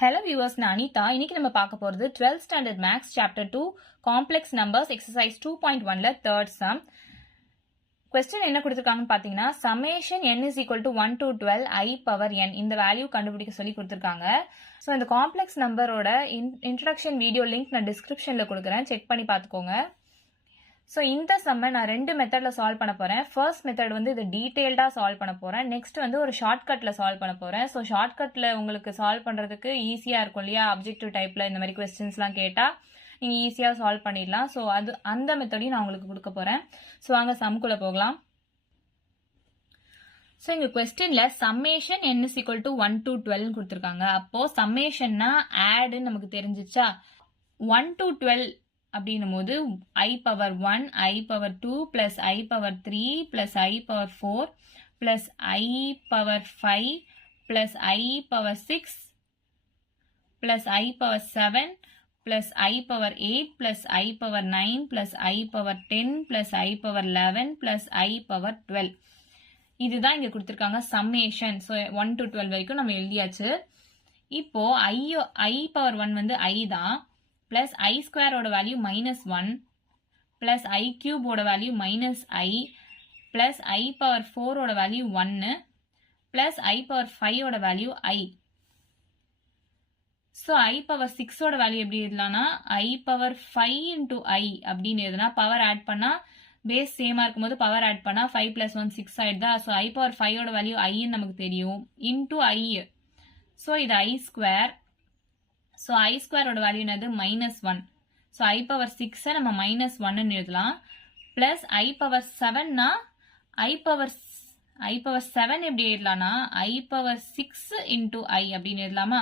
Hello viewers, நான் அனிதா. இன்னைக்கு நம்ம பார்க்க போறது 12th standard maths chapter 2 complex numbers exercise 2.1ல third sum. Question என்ன கொடுத்திருக்காங்கன்னு பாத்தீங்கன்னா summation n is equal to 1 to 12 I power n இந்த வேல்யூ கண்டுபிடிக்க சொல்லி கொடுத்திருக்காங்க. ஸோ இந்த காம்ப்ளெக்ஸ் நம்பரோட இன்ட்ரடக்ஷன் வீடியோ லிங்க் நான் டிஸ்கிரிப்ஷன்ல கொடுக்குறேன், செக் பண்ணி பார்த்துக்கோங்க. ஸோ இந்த சம்மை நான் ரெண்டு மெத்தடில் சால்வ் பண்ண போகிறேன். ஃபர்ஸ்ட் மெத்தட் வந்து இது டீட்டெயில்டாக சால்வ் பண்ண போகிறேன். நெக்ஸ்ட் வந்து ஒரு ஷார்ட்கட்டில் சால்வ் பண்ண போகிறேன். ஸோ ஷார்ட்கட்டில் உங்களுக்கு சால்வ் பண்ணுறதுக்கு ஈஸியாக இருக்கும் இல்லையா, அப்ஜெக்டிவ் டைப்பில் இந்த மாதிரி கொஸ்டின்ஸ்லாம் கேட்டால் நீங்கள் ஈஸியாக சால்வ் பண்ணிடலாம். ஸோ அந்த மெத்தடையும் நான் உங்களுக்கு கொடுக்க போகிறேன். ஸோ வாங்க சம்குள்ளே போகலாம். ஸோ இங்கே கொஸ்டினில் summation n is equal to 1 to 12 கொடுத்துருக்காங்க. அப்போது சம்மேஷன்னா ஆடுன்னு நமக்கு தெரிஞ்சிச்சா. 1 to 12 அப்படின்னும் போது I power 1, I power 2 plus I power 3 plus I power 4 plus I power 5 plus I power 6 plus I power 7 plus I power 8 plus I power 9 plus I power 10 plus I power 11 plus I power 12. இதுதான் இங்க கொடுத்திருக்காங்க summation. So 1 to 12 வரைக்கும் நம்ம எழுதியாச்சு. இப்போ I power 1 வந்து I தான், plus I square ஓட வேல்யூ -1 plus I cube ஓட value -I plus I power 4 ஓட வேல்யூ 1 plus I power 5 ஓட value I. So I power 6 ஓட வேல்யூ எப்படி எழுதலாம்னா I power 5 into I அப்படின்னு எழுதுனா பவர் ஆட் பண்ணா பேஸ் சேமா இருக்கும்போது பவர் ஆட் பண்ணா 5 plus 1 6 ஆயிடுதா. ஸோ I power 5 ஓட வேல்யூ ஐன்னு நமக்கு தெரியும், into I. ஸோ இது I square. So I square ஓட வேல்யூ என்னது -1. ஸோ I power 6 நம்ம -1 எழுதலாம். Plus I power 7னா I power 7 எப்படி எழுதலாம்னா I power 6 into I அப்படின்னு எழுதலாமா.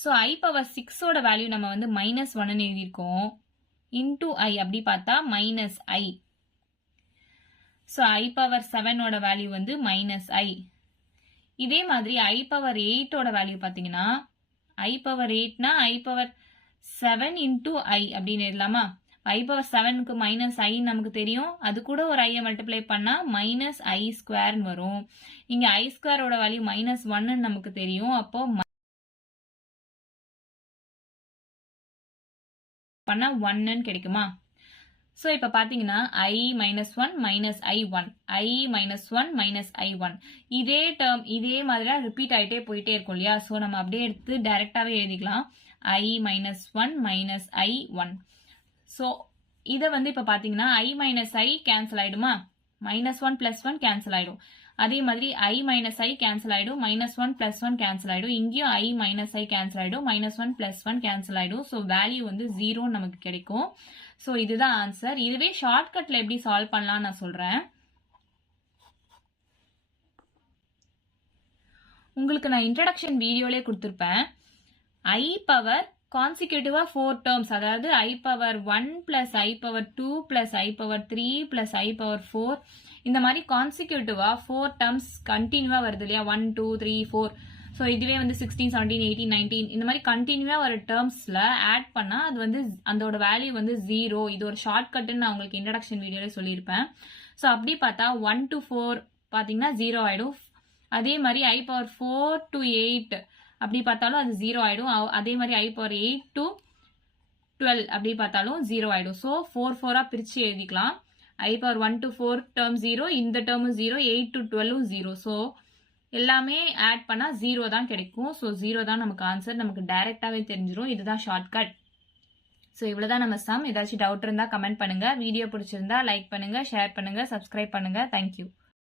ஸோ I power 6 ஓட வேல்யூ நம்ம வந்து -1 எழுதியிருக்கோம், into I அப்படி பார்த்தா -I. ஸோ I power 7 ஓட வேல்யூ வந்து -I. இதே மாதிரி I power 8 ஓட வேல்யூ பார்த்தீங்கன்னா I power 8னா I power 7 into I அப்படின்னு எழுதலாமா. I power 7க்கு -I நமக்கு தெரியும், அது கூட ஒரு I மல்டிப்ளை பண்ணா -I ஸ்கொயர் வரும். இங்க I ஸ்கொயர் ஓட வேல்யூ -1 நமக்கு தெரியும், அப்போ பண்ணா 1 கிடைக்குமா. ஸோ இப்போ பார்த்தீங்கன்னா I -1 -I1 I -1 -I1 இதே டேர்ம் இதே மாதிரி ரிப்பீட் ஆகிட்டே போயிட்டே இருக்கும் இல்லையா. ஸோ நம்ம அப்படியே எடுத்து டைரெக்டாகவே எழுதிக்கலாம் I -1 -I1. ஸோ இதை வந்து இப்போ பார்த்தீங்கன்னா I -I கேன்சல் ஆகிடுமா, -1 + 1 கேன்சல் ஆகிடும். அதே மாதிரி I -I கேன்சல் ஆகிடும், -1 + 1 கேன்சல் ஆகிடும். இங்கேயும் I -I கேன்சல் ஆகிடும், -1 + 1 கேன்சல் ஆகிடும். ஸோ வேல்யூ வந்து 0 நமக்கு கிடைக்கும். ஸோ இதுதான் ஆன்சர். இதுவே ஷார்ட்கட்ல எப்படி சால்வ் பண்ணலாம் நான் சொல்றேன். உங்களுக்கு நான் இன்ட்ரடக்ஷன் வீடியோலே கொடுத்துருப்பேன். I பவர் கான்சிக்யூட்டிவா 4 டேர்ம்ஸ், அதாவது I power 1 plus I power 2 plus I power 3 plus I power 4 இந்த மாதிரி கான்சிக்யூட்டிவா 4 டேர்ம்ஸ் கண்டினியூவா வருது இல்லையா, 1 2 3 4. ஸோ இதுவே வந்து 16 17 18 19 இந்த மாதிரி கண்டினியூவா ஒரு டேர்ம்ஸ்ல ஆட் பண்ணா அது வந்து அதோட வேல்யூ வந்து 0. இது ஒரு ஷார்ட்கட்னு நான் உங்களுக்கு இன்ட்ரடக்ஷன் வீடியோல சொல்லியிருப்பேன். ஸோ அப்படி பார்த்தா 1 to 4 பார்த்தீங்கன்னா 0 ஆயிடும். அதே மாதிரி I power 4 to 8 அப்படி பார்த்தாலும் அது 0 ஆயிடும். அதே மாதிரி I power 8 to 12 அப்படி பார்த்தாலும் 0 ஆயிடும். ஸோ 4 4 பிரிச்சு எழுதிக்கலாம். I power 1 to 4 டேர்ம் 0, இந்த டேர்மும் 0, 8 to 12 0. ஸோ எல்லாமே ஆட் பண்ணா 0 தான் கிடைக்கும். ஸோ 0 தான் நமக்கு ஆன்சர், நமக்கு டைரக்டாவே தெரிஞ்சிடும். இதுதான் ஷார்ட்கட். ஸோ இவ்வளவுதான் நம்ம சம். ஏதாச்சும் டவுட் இருந்தா கமெண்ட் பண்ணுங்க. வீடியோ பிடிச்சிருந்தா லைக் பண்ணுங்க, ஷேர் பண்ணுங்க, சப்ஸ்கிரைப் பண்ணுங்க. தேங்க்யூ.